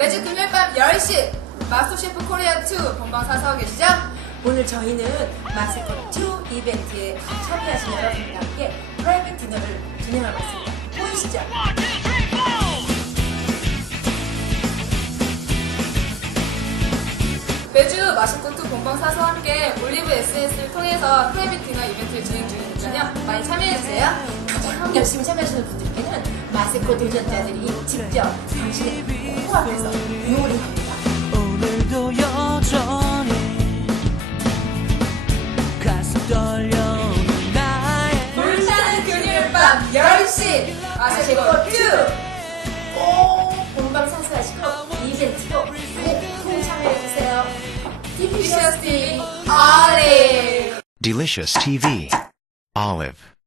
매주 금요일 밤 10시 마스터셰프 코리아2 본방 사수하고 계시죠? 오늘 저희는 마스터 2 이벤트에 참여하신 여러분과 함께 프라이빗 디너를 진행하고 있습니다. 보이시죠? 매주 마스터2 본방 사수와 함께 올리브 SNS를 통해서 프라이빗 디너 이벤트를 진행 중이니까요. 많이 참여해주세요. 열심히 참여하시는 분들께는 마스코 도전자들이 직접 당신의 코 앞에서 불타는 금요일 밤 10시 마스코 마스터2 2! 꼭 본방 사수하 시고 이벤트도 꼭 참여해주세요. 디시어스 TV 올리브 Delicious TV. Olive.